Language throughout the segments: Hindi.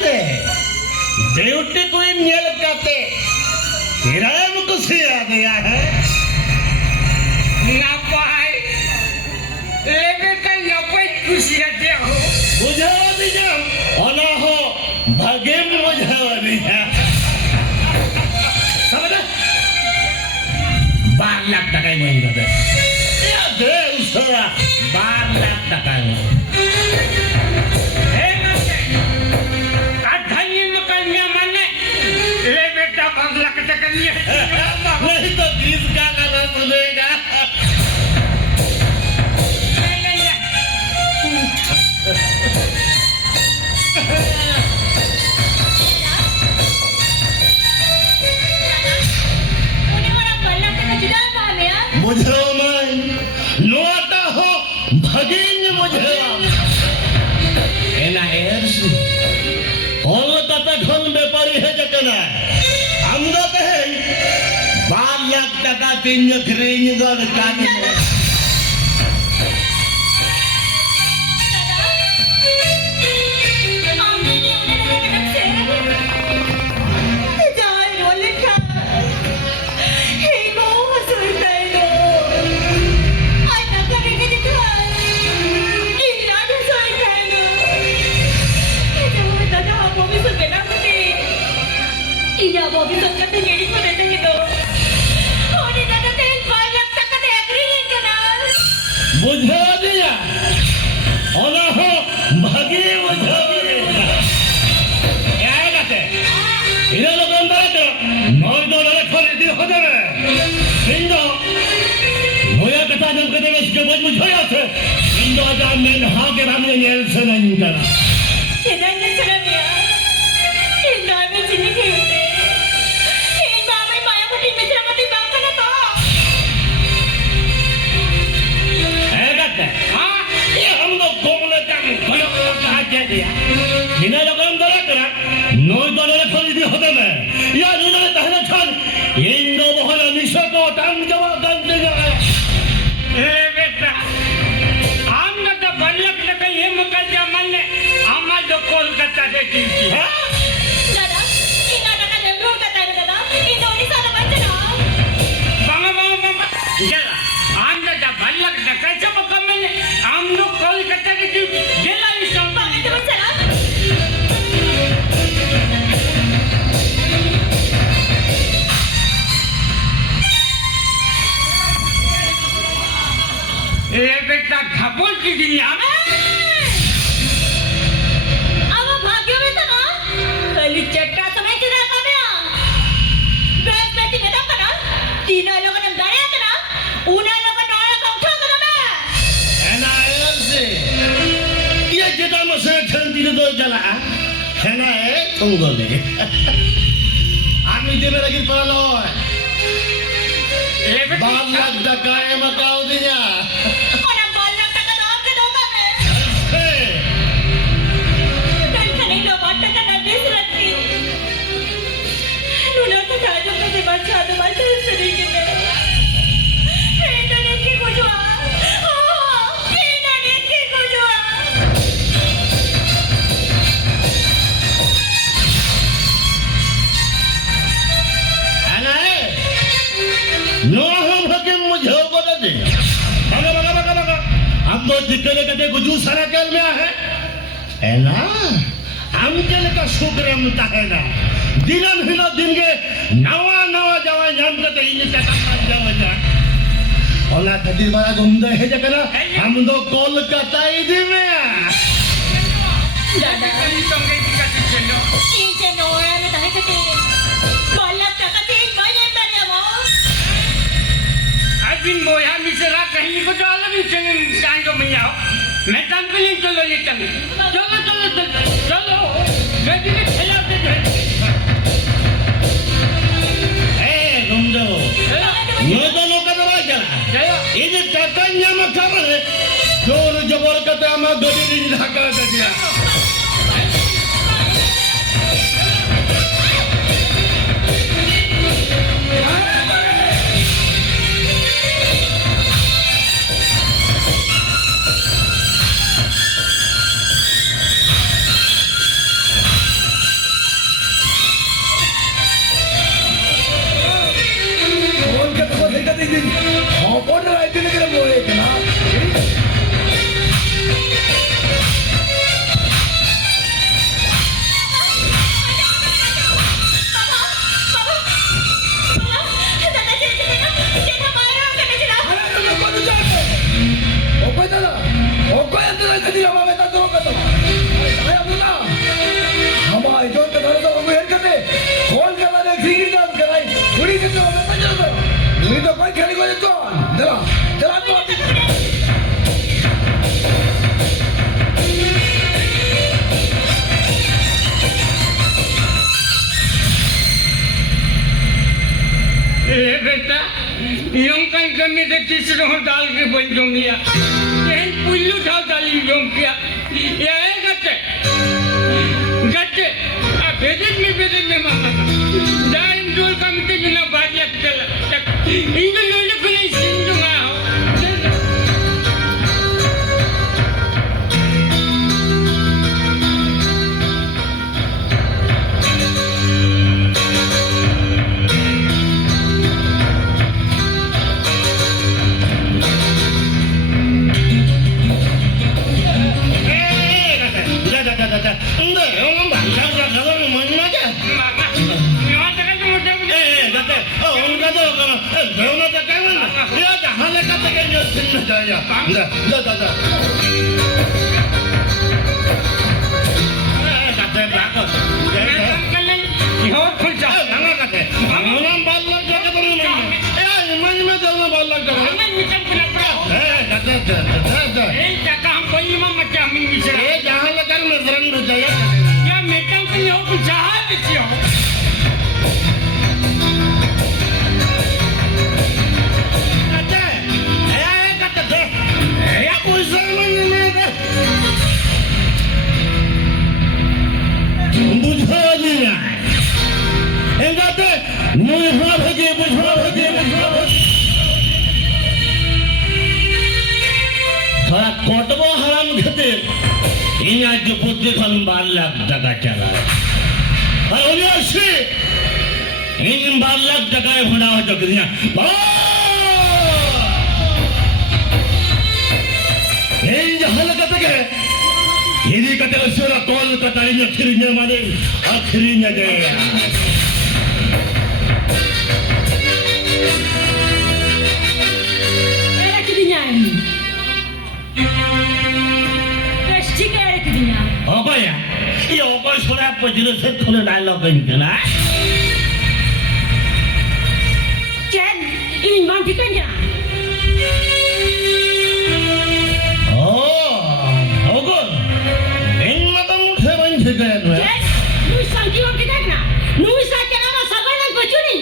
kate. Beauty queen nyel kate. Kiray mo kusi aa gaya hai. Napai. Lebe ka napai kusi ate ho. Bujhawa diya. Ona ho bhagem bujhawa diya. Sabada. 12 lakh টাকাই মহিলা দে। ইয়া দে উসরা 12 লাখ টাকাই। नहीं तो 20 का गाना सुनेगा मुझे मैं नोटा हो भगीन मुझे एना एर्स কলকাতা ঢোল ব্যাপারী হয়ে কেনা আমরা তো 12 লাখ টাকা 3 গ্রিন গড় কাটি बुझा दिया ओना हो भागी बुझा दिया यार कहते इधर लोग अंदर तो नौ दो लड़के खोले दिल हो जाए इंदो नोया कथा जब कहते हैं इसके बाद मुझे याद है इंदो आजा मैं हाँ के बाद में ये से नहीं करा किधर न चला गया इंदो में चिन्ह के होते इंदो में मायावती मित्रमती बात करना तो हम लोग घूमने का कहा क्या दिया बिना लोगों को करा नौ डॉलर खरीदी होते में या जिन्होंने कहना था इंदो बहुत निशा को टांग जवाब करने जाए ए बेटा हम ना तो बल्लक लगे ये मुकद्दमा मन्ने हम जो कोलकाता से की है दादा इना टका देवरो का तारे दादा इंदो उड़ीसा का बच्चा बाबा जरा हम ना तो बल्लक लगे जो मुकम्मल हम लोग कोलकाता की थी जेला निशान बाबा तो चला ए बेटा खपोल की दुनिया में अब भाग्य में था ना कली चट्टा समय चला का मैं बैठ बैठी में तो करा तीनों लोगों ने गाया करा उन्हें लोगों ने का उठा करा मैं एना ऐसे ये जितना मसे ठंडी तो चला है ना है तुंगले आमी दे मेरा गिर पड़ा लो ए बेटा 12 लाख टका है मकाऊ दिया और अब 12 लाख टका दाम के दोगा मैं कल नहीं लो बात टका ना बेच रखी लूना तो जाजो पे से बात चादो बात से नहीं के इंटरनेट की गुजवा इंटरनेट की गुजवा एना है नो हम हके मुझे बता दे बगा हम तो दिक्कत कहते गुजू सारा केल में है ना हम केल का शुक्र हमता है ना दिनन हिलो दिन के नवा नवा जावा जाम के इन का काम जावा जा ओला खातिर बड़ा गुंडा है जकना हम तो कोलकाता ही दी में दादा इंचे नोरा में दाहे कटे 12 लाख टका तीन महीने में दे वो दिन मोया मिश्रा कहीं को डाल भी चंग कान को मैं आओ मैं तंपली चलो ये चंग चलो चलो चलो गड्डी में खेला दे ए गुंडो ये तो लोग का दवा चला ये चटन्या में खबर है जोर जबर करते हम गड्डी दिन ढाका दे दिया Yung kan kami sa tisro ng dal ke banjong niya. Yan pulu daw dali yung kya. Yan gate. Gate. Bedit me mama. Dahil dul kami te na bajak tela. Indo lolo ko na sinjo nga. কটব হারাম খেতে ইংরাজ বুদ্ধি খন 12 লাখ টাকা চালা আর ওই আসছে ইন 12 লাখ টাকায় ভোনা হতো কিনা এই যে হালকা থেকে হিরি কাতে রসরা কলকাতা ইনে খিরিনে মানে আখরি না যায় Era que dinha aí. Estica era que dinha. অকয়া এই অকয় সরা পজিলে সে কোনে ডায়লগ কইনা Chen, ini mandi kan ya? ওগো এই মাথা মুঠে বাঁধে কেন Chen, nui santi orang kita na. Nui santi nama sabar nak bocuni.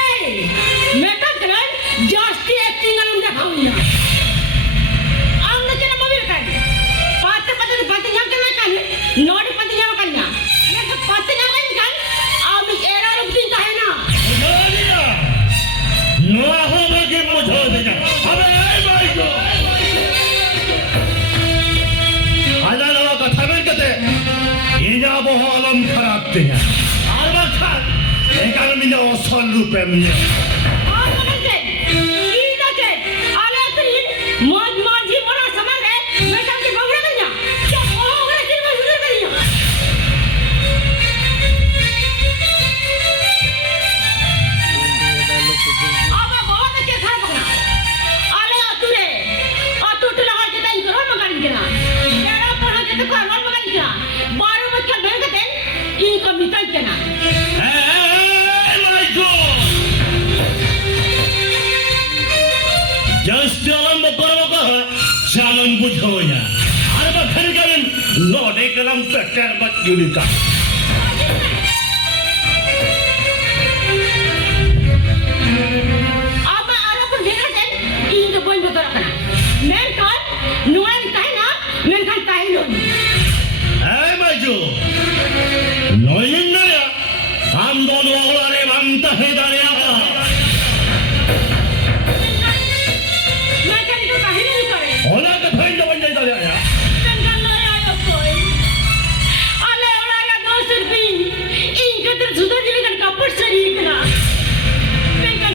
Eh, mereka kan jasti acting alun dah kau ya. Anda cina mobil kan? Pati yang kena kan? Nodi pati yang kan ya? Mereka pati yang kan? Abis era rutin kaya na. নোয়া হবে কি মুঝো দেনা আবে এই বাইকো হাজার কথা বলতে ইনা বহলম খারাপ দেনা আর বাছা এই কারণে না অসল রূপে নিয়ে আর বলতে ইনা কে আলে তুই মজ মজি মরা সমাগে মেটাম কি বগড়া কইয়া সব ওগড়া কি বগড়া কইয়া আবা বহুত কে খারাপ না আলে আতুরে আতুতে লাগা যেটা ই করো মগান দিনা এরা পড়া যেতে কর মগান দিনা 12 বছর বেরতে ইনকাম নিতাই কেনা এই মাইকো জাস্ট আলম করব সালন বুঝো না আর বা খালি করেন লড়ে গেলাম পেটার বাচ্চুরি কা